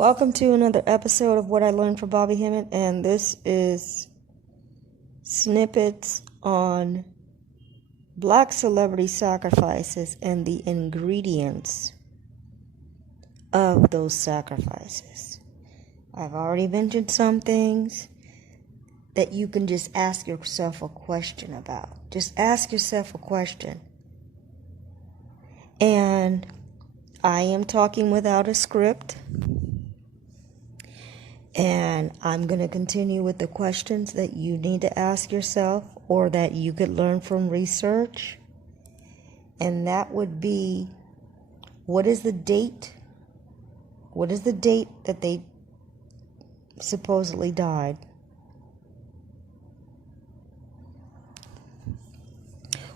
Welcome to another episode of What I Learned from Bobby Hemmett, and this is snippets on black celebrity sacrifices and the ingredients of those sacrifices. I've already mentioned some things that you can just ask yourself a question about. Just ask yourself a question. And I am talking without a script. And I'm going to continue with the questions that you need to ask yourself or that you could learn from research. And that would be, what is the date? What is the date that they supposedly died?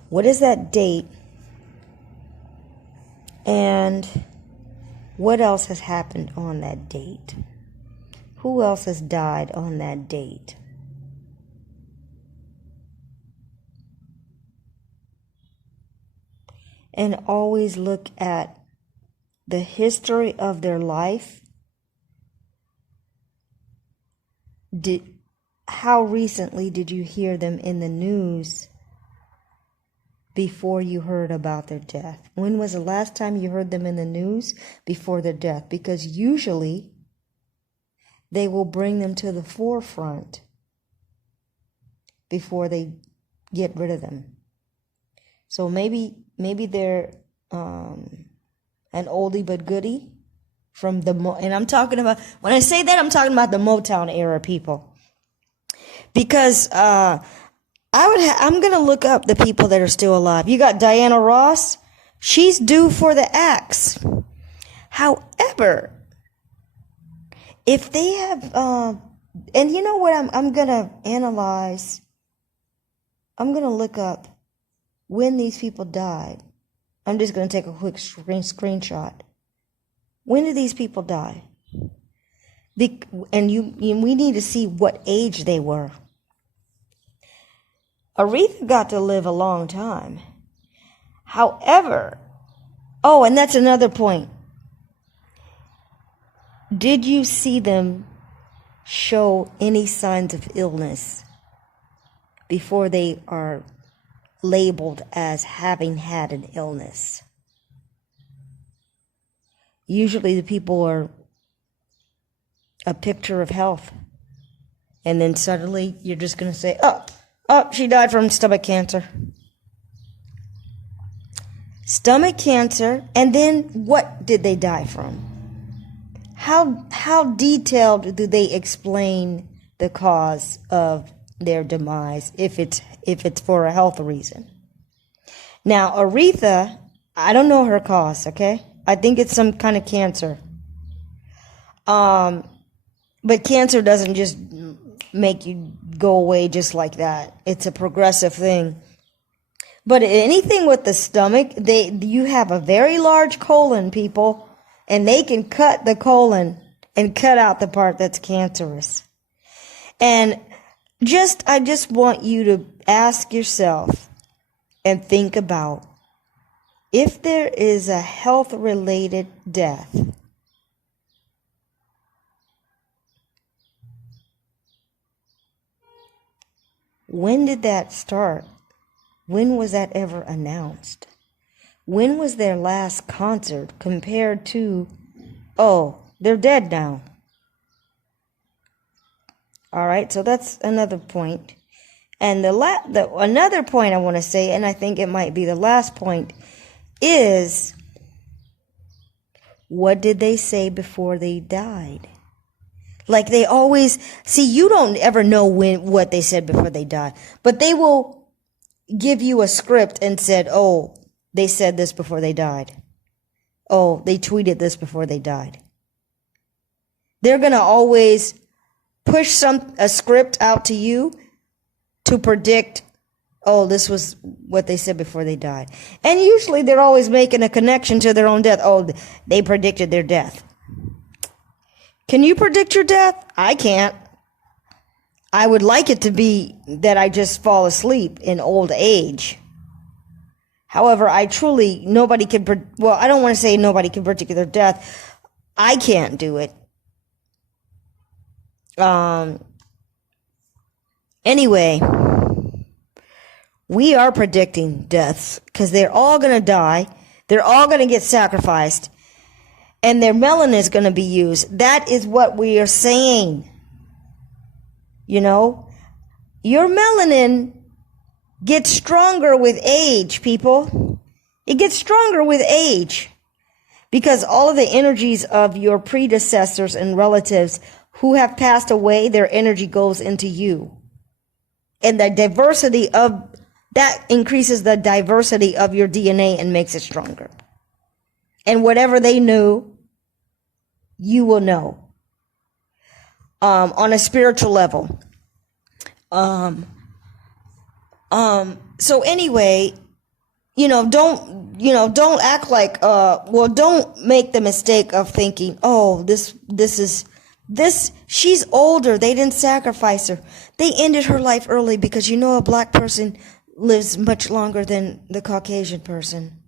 What is that date? And what else has happened on that date? Who else has died on that date? And always look at the history of their life. How recently did you hear them in the news before you heard about their death? When was the last time you heard them in the news before their death? Because usually they will bring them to the forefront before they get rid of them. So maybe they're an oldie but goodie from and I'm talking about, when I say that, I'm talking about the Motown era people. Because I'm going to look up the people that are still alive. You got Diana Ross. She's due for the axe. However, if they have, and you know what, I'm going to analyze, I'm going to look up when these people died. I'm just going to take a quick screenshot. When did these people die? And we need to see what age they were. Aretha got to live a long time. However, and that's another point. Did you see them show any signs of illness before they are labeled as having had an illness? Usually the people are a picture of health. And then suddenly you're just going to say, oh, she died from stomach cancer. Stomach cancer, and then what did they die from? How detailed do they explain the cause of their demise if it's for a health reason? Now, Aretha, I don't know her cause, okay? I think it's some kind of cancer. But cancer doesn't just make you go away just like that. It's a progressive thing. But anything with the stomach, you have a very large colon, people, and they can cut the colon and cut out the part that's cancerous. And I just want you to ask yourself and think about, if there is a health-related death, when did that start? When was that ever announced? When was their last concert compared to, they're dead now? All right, so that's another point. And another point I want to say, and I think it might be the last point, is, what did they say before they died? Like they always, you don't ever know what they said before they died, but they will give you a script and said, they said this before they died. They tweeted this before they died. They're going to always push a script out to you to predict, this was what they said before they died. And usually they're always making a connection to their own death. They predicted their death. Can you predict your death? I can't. I would like it to be that I just fall asleep in old age. However, nobody can, I don't want to say nobody can predict their death. I can't do it. Anyway, we are predicting deaths because they're all going to die. They're all going to get sacrificed. And their melanin is going to be used. That is what we are saying. You know, your melanin gets stronger with age, people. It gets stronger with age because all of the energies of your predecessors and relatives who have passed away, their energy goes into you. And the diversity of that increases the diversity of your DNA and makes it stronger. And whatever they knew, you will know. On a spiritual level. So anyway, don't act like, don't make the mistake of thinking, oh, she's older. They didn't sacrifice her. They ended her life early because a black person lives much longer than the Caucasian person.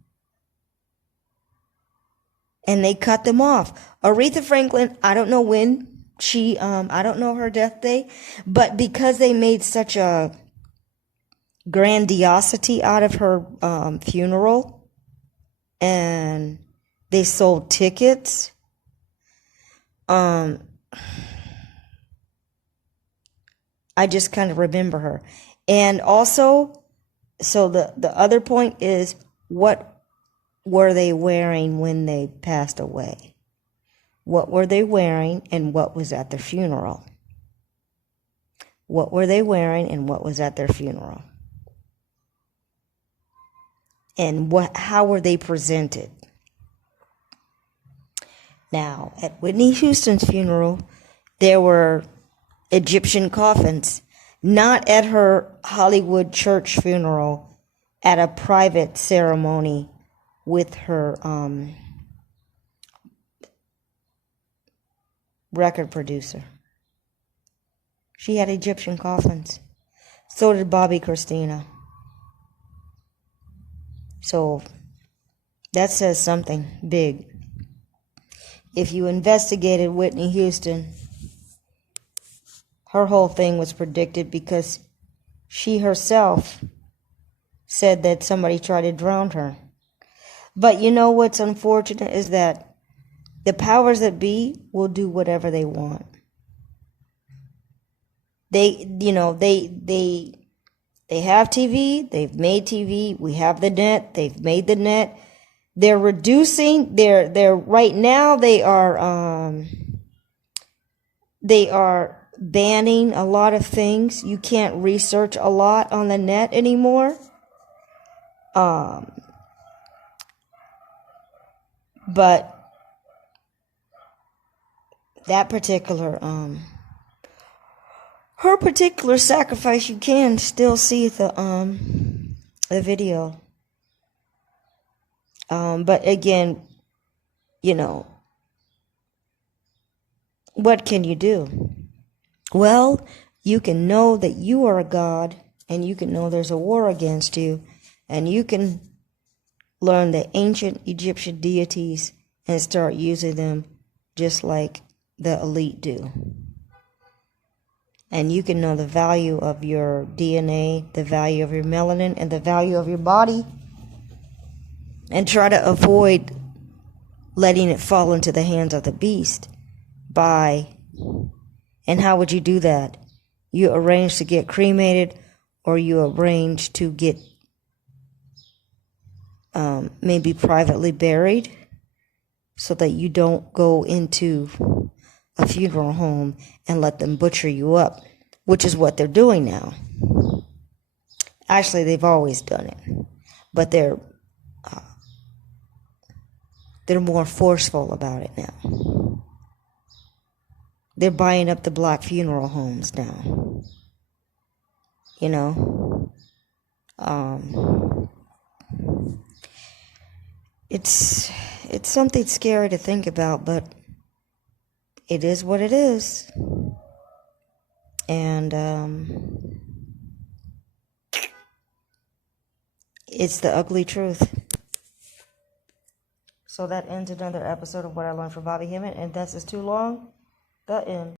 And they cut them off. Aretha Franklin, I don't know when I don't know her death day, but because they made such a grandiosity out of her funeral and they sold tickets, I just kind of remember her. And also, so the other point is, what were they wearing when they passed away? What were they wearing and what was at their funeral? What were they wearing and what was at their funeral? And how were they presented? Now, at Whitney Houston's funeral, there were Egyptian coffins, not at her Hollywood church funeral, at a private ceremony with her record producer. She had Egyptian coffins. So did Bobby Christina. So that says something big. If you investigated Whitney Houston, her whole thing was predicted because she herself said that somebody tried to drown her. But what's unfortunate is that the powers that be will do whatever they want. They have TV, they've made TV, we have the net, they've made the net. They're reducing, they're right now they are banning a lot of things. You can't research a lot on the net anymore. But that particular her particular sacrifice, you can still see the video. But again, what can you do? Well, you can know that you are a god, and you can know there's a war against you, and you can learn the ancient Egyptian deities and start using them just like the elite do. And you can know the value of your DNA, the value of your melanin, and the value of your body, and try to avoid letting it fall into the hands of the beast. And how would you do that? You arrange to get cremated, or you arrange to get maybe privately buried, so that you don't go into a funeral home and let them butcher you up, which is what they're doing now. Actually, they've always done it, but they're more forceful about it now. They're buying up the black funeral homes now. It's something scary to think about, but it is what it is. And it's the ugly truth. So that ends another episode of What I Learned from Bobby Hemmett, and if this is too long, the end.